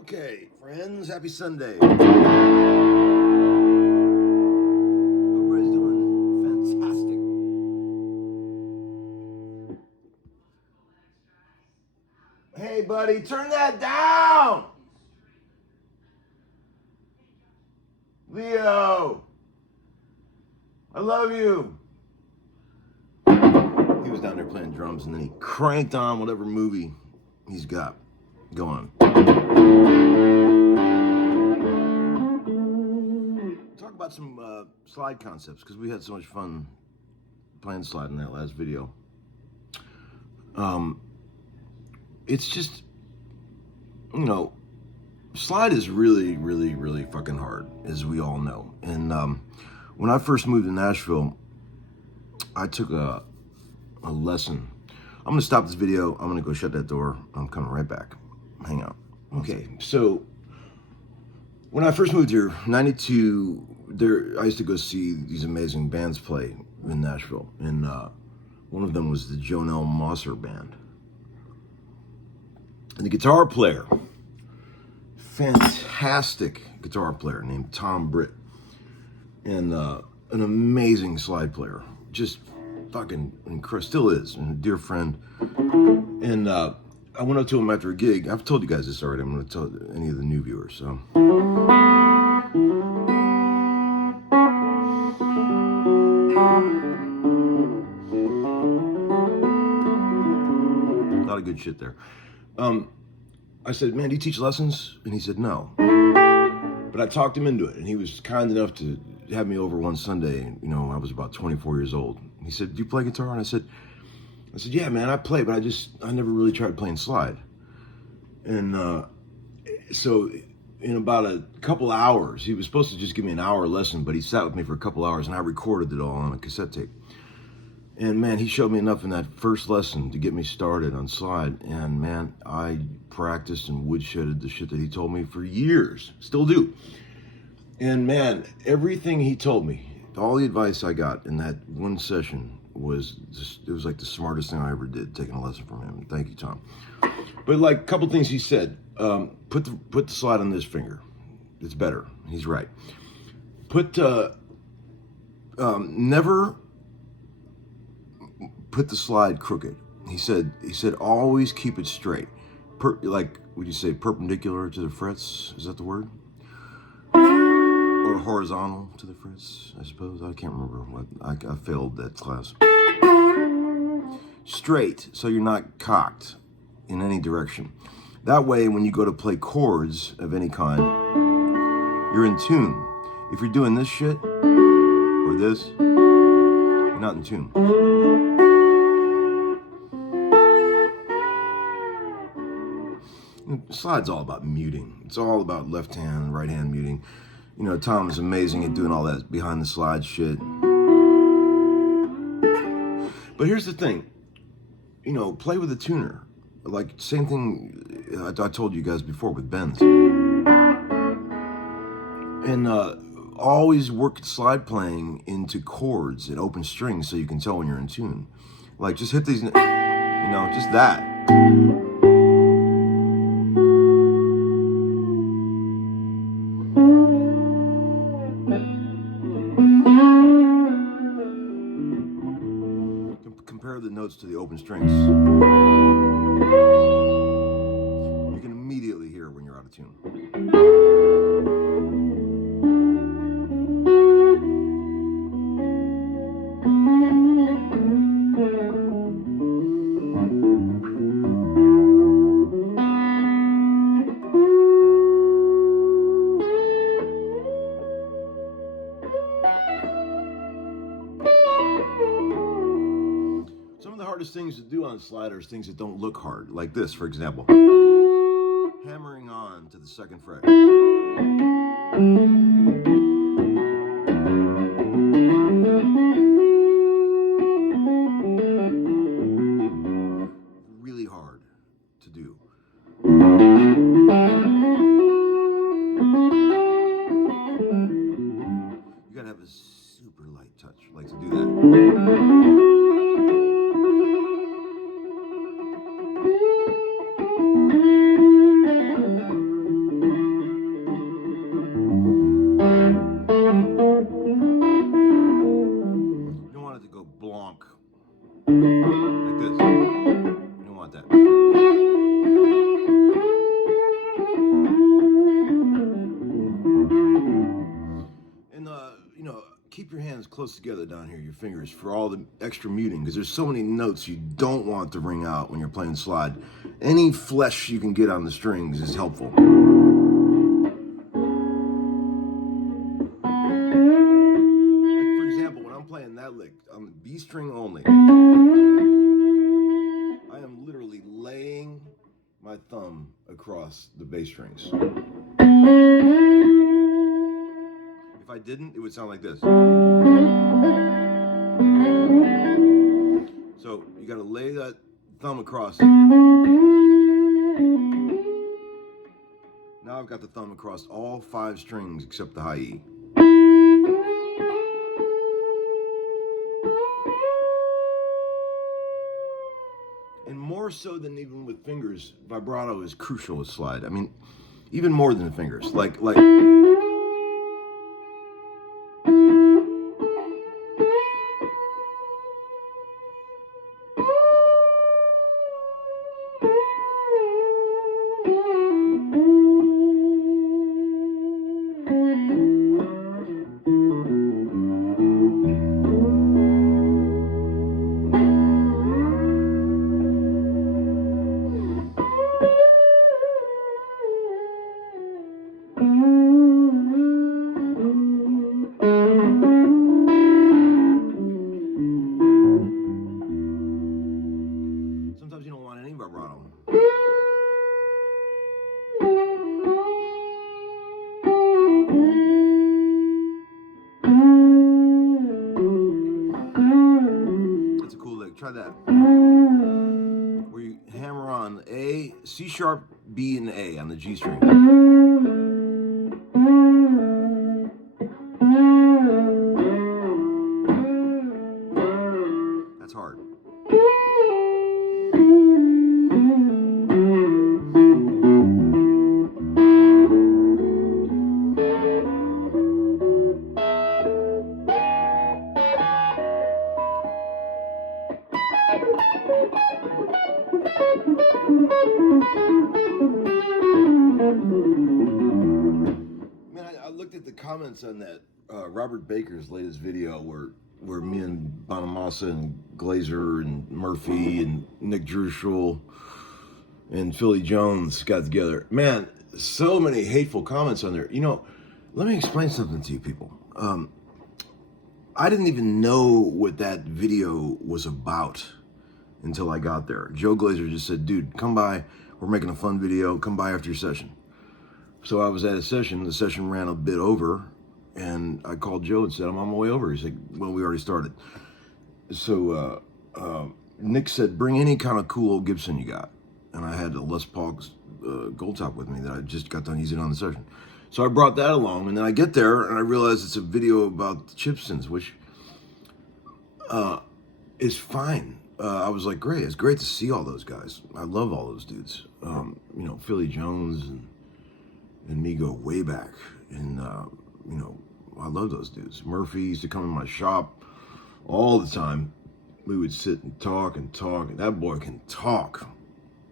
Okay, friends, happy Sunday. Everybody's doing fantastic. Hey, buddy, turn that down. Leo, I love you. He was down there playing drums, and then he cranked on whatever movie he's got going. Talk about some slide concepts, because we had so much fun playing slide in that last video. It's just, you know, slide is really, really, really fucking hard, as we all know. And when I first moved to Nashville, I took a lesson. I'm gonna stop this video. I'm gonna go shut that door. I'm coming right back. Hang out. Okay, so when I first moved here, 92, I used to go see these amazing bands play in Nashville. And one of them was the Jonelle Mosser band. And the guitar player, fantastic guitar player named Tom Britt. And an amazing slide player. Just fucking incredible, still is, and a dear friend. And I went up to him after a gig. I've told you guys this already. I'm going to tell any of the new viewers. So, a lot of good shit there. I said, man, do you teach lessons? And he said, no. But I talked him into it, and he was kind enough to have me over one Sunday. You know, I was about 24 years old. He said, do you play guitar? And I said, yeah, man, I play, but I never really tried playing slide. And so in about a couple hours, he was supposed to just give me an hour lesson, but he sat with me for a couple hours, and I recorded it all on a cassette tape. And man, he showed me enough in that first lesson to get me started on slide. And man, I practiced and woodshedded the shit that he told me for years, still do. And man, everything he told me, all the advice I got in that one session was just, it was like the smartest thing I ever did, taking a lesson from him. Thank you, Tom. But like a couple things he said, put the slide on this finger. It's better. He's right. Never put the slide crooked. He said always keep it straight. Like, would you say perpendicular to the frets? Is that the word? Or horizontal to the frets, I suppose. I can't remember what, I failed that class. Straight, so you're not cocked in any direction. That way, when you go to play chords of any kind, you're in tune. If you're doing this shit, or this, you're not in tune. Slide's all about muting. It's all about left hand and right hand muting. You know, Tom is amazing at doing all that behind the slide shit. But here's the thing, you know, play with a tuner. Like, same thing I told you guys before with bends. And always work slide playing into chords and open strings so you can tell when you're in tune. Like, just hit these, you know, just that. Compare the notes to the open strings. You can immediately hear when you're out of tune. hardest things to do on a slide are things that don't look hard, like this, for example. Hammering on to the second fret. Really hard to do. You gotta have a super light touch, like to do that. You don't want it to go blonk like this. You don't want that. And you know, keep your hands close together down here, your fingers, for all the extra muting, because there's so many notes you don't want to ring out when you're playing slide. Any flesh you can get on the strings is helpful. Playing that lick on the B string only, I am literally laying my thumb across the bass strings. If I didn't, it would sound like this. So you got to lay that thumb across. Now I've got the thumb across all 5 strings except the high E. And more so than even with fingers, vibrato is crucial with slide. I mean, even more than the fingers. Like. Sometimes you don't want any vibrato. That's a cool lick. Try that. Where you hammer on A, C sharp, B, and A on the G string. That's hard. Man, I looked at the comments on that Robert Baker's latest video where me and Bonamassa and Glazer and Murphy and Nick Druschel and Philly Jones got together. Man, so many hateful comments on there. You know, let me explain something to you people. I didn't even know what that video was about until I got there. Joe Glazer just said, dude, come by. We're making a fun video. Come by after your session. So I was at a session. The session ran a bit over. And I called Joe and said, I'm on my way over. He said, well, we already started. So Nick said, bring any kind of cool old Gibson you got. And I had a Les Paul Gold Top with me that I just got done using on the session. So I brought that along. And then I get there and I realize it's a video about the Chipsons, which is fine. I was like, great. It's great to see all those guys. I love all those dudes. You know, Philly Jones and me go way back. And, you know, I love those dudes. Murphy used to come in my shop all the time. We would sit and talk and talk. And that boy can talk.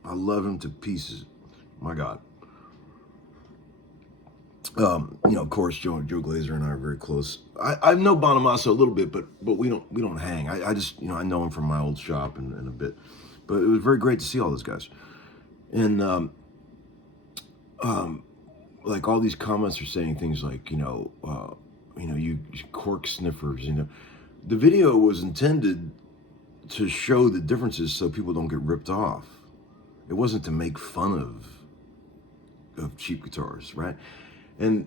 I love him to pieces. My God. You know, of course, Joe Glazer and I are very close. I know Bonamassa a little bit, but we don't hang. I just, you know, I know him from my old shop and a bit. But it was very great to see all those guys. And like all these comments are saying things like, you know, you cork sniffers. You know, the video was intended to show the differences so people don't get ripped off. It wasn't to make fun of cheap guitars, right? And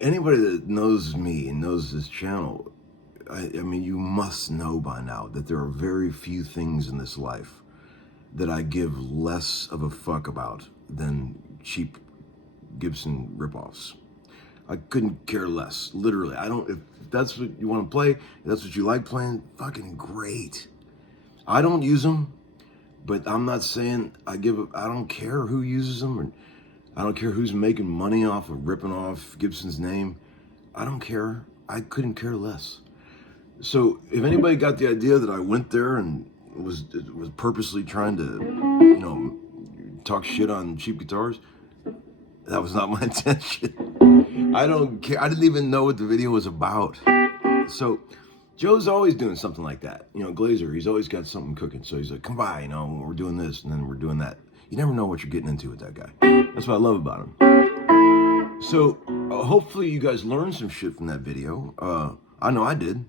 anybody that knows me and knows this channel, I mean, you must know by now that there are very few things in this life that I give less of a fuck about than cheap Gibson ripoffs. I couldn't care less, literally. I don't, if that's what you want to play, if that's what you like playing, fucking great. I don't use them, but I'm not saying I don't care who uses them, or I don't care who's making money off of ripping off Gibson's name. I don't care. I couldn't care less. So if anybody got the idea that I went there and was purposely trying to, you know, talk shit on cheap guitars, that was not my intention. I don't care. I didn't even know what the video was about. So Joe's always doing something like that. You know, Glazer, he's always got something cooking. So he's like, come by, you know, we're doing this and then we're doing that. You never know what you're getting into with that guy. That's what I love about him. So hopefully you guys learned some shit from that video. I know I did.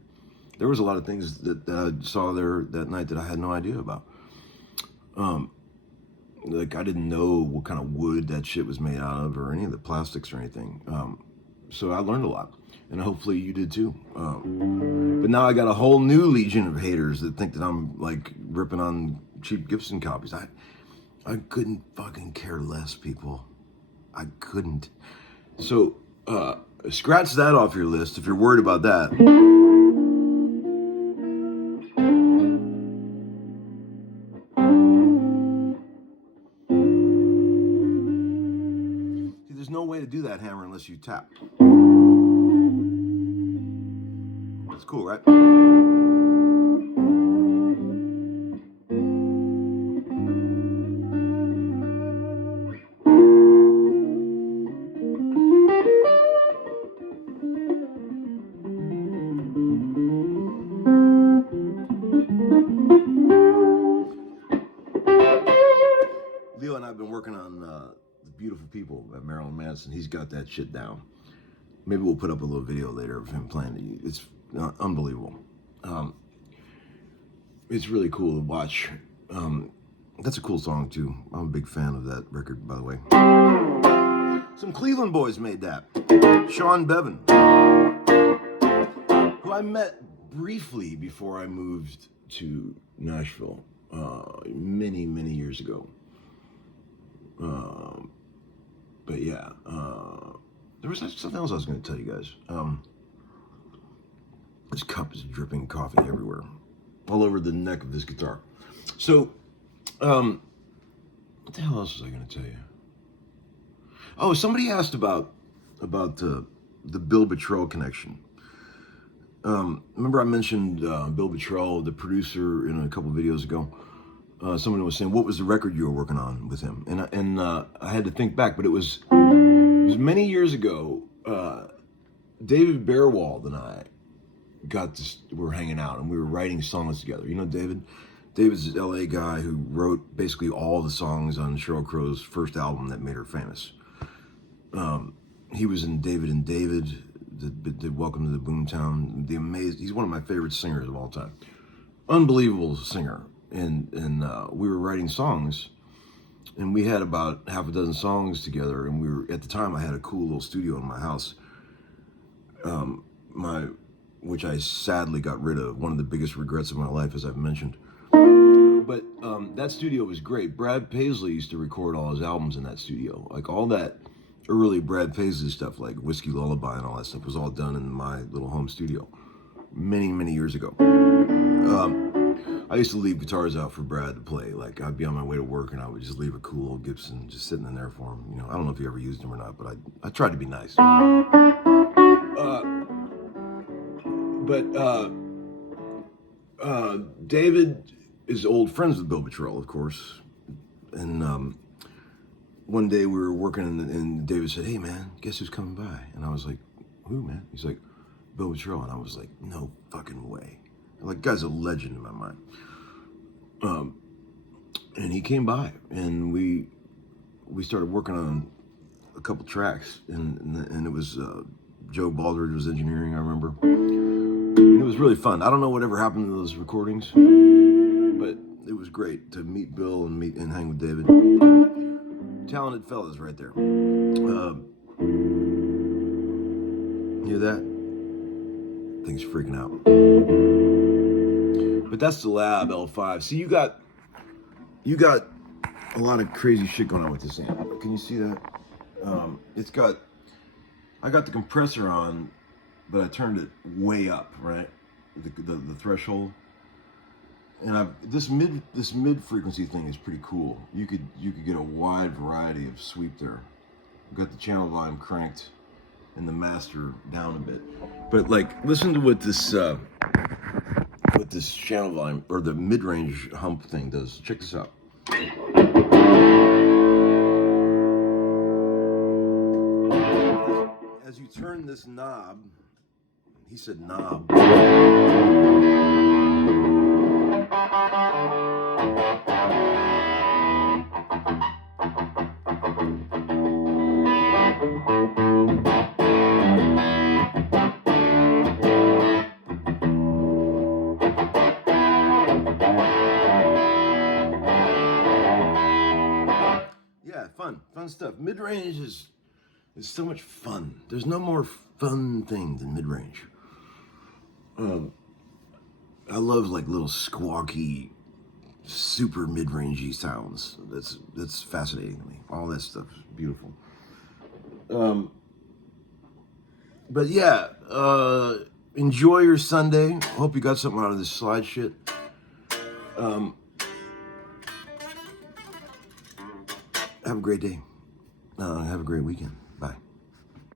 There was a lot of things that I saw there that night that I had no idea about. Like I didn't know what kind of wood that shit was made out of or any of the plastics or anything. So I learned a lot, and hopefully you did too. But now I got a whole new legion of haters that think that I'm like ripping on cheap Gibson copies. I couldn't fucking care less, people. I couldn't. So scratch that off your list if you're worried about that. There's no way to do that hammer unless you tap. That's cool, right? Leo and I have been working on The Beautiful People at Marilyn Manson. He's got that shit down. Maybe we'll put up a little video later of him playing it. It's unbelievable. It's really cool to watch. That's a cool song too. I'm a big fan of that record, by the way. Some Cleveland boys made that. Sean Bevan, who I met briefly before I moved to Nashville many, many years ago. But yeah, there was something else I was going to tell you guys. This cup is dripping coffee everywhere, all over the neck of this guitar. So, what the hell else was I going to tell you? Oh, somebody asked about the Bill Bottrell connection. Remember I mentioned Bill Bottrell, the producer, in a couple of videos ago. Someone was saying, what was the record you were working on with him? And I had to think back, but it was many years ago. David Bearwald and I were hanging out and we were writing songs together. You know David? David's an LA guy who wrote basically all the songs on Sheryl Crow's first album that made her famous. He was in David and David, did Welcome to the Boomtown. He's one of my favorite singers of all time. Unbelievable singer. And we were writing songs, and we had about half a dozen songs together. And we were, at the time, I had a cool little studio in my house, which I sadly got rid of. One of the biggest regrets of my life, as I've mentioned. But that studio was great. Brad Paisley used to record all his albums in that studio. Like all that early Brad Paisley stuff, like Whiskey Lullaby and all that stuff, was all done in my little home studio many, many years ago. I used to leave guitars out for Brad to play. Like I'd be on my way to work and I would just leave a cool old Gibson just sitting in there for him. You know, I don't know if he ever used them or not, but I tried to be nice. David is old friends with Bill Bottrell, of course. And one day we were working and David said, hey man, guess who's coming by? And I was like, who, man? He's like, Bill Bottrell. And I was like, no fucking way. Like, guy's a legend in my mind. And he came by, and we started working on a couple tracks, and it was Joe Baldridge was engineering, I remember. And it was really fun. I don't know whatever happened to those recordings, but it was great to meet Bill and hang with David. Talented fellas right there. Hear that? Thing's freaking out. But that's the Lab L5. See, you got a lot of crazy shit going on with this amp. Can you see that? I got the compressor on, but I turned it way up, right? The threshold. And this mid frequency thing is pretty cool. You could get a wide variety of sweep there. I've got the channel volume cranked and the master down a bit. But like, listen to what this channel volume or the mid-range hump thing does. Check this out. As you turn this knob, he said knob. Yeah, fun stuff. Mid-range is so much fun. There's no more fun thing than mid-range. I love like little squawky, super mid-rangey sounds. That's fascinating to me. All that stuff is beautiful. But yeah, enjoy your Sunday. Hope you got something out of this slide shit. Have a great day. Have a great weekend. Bye.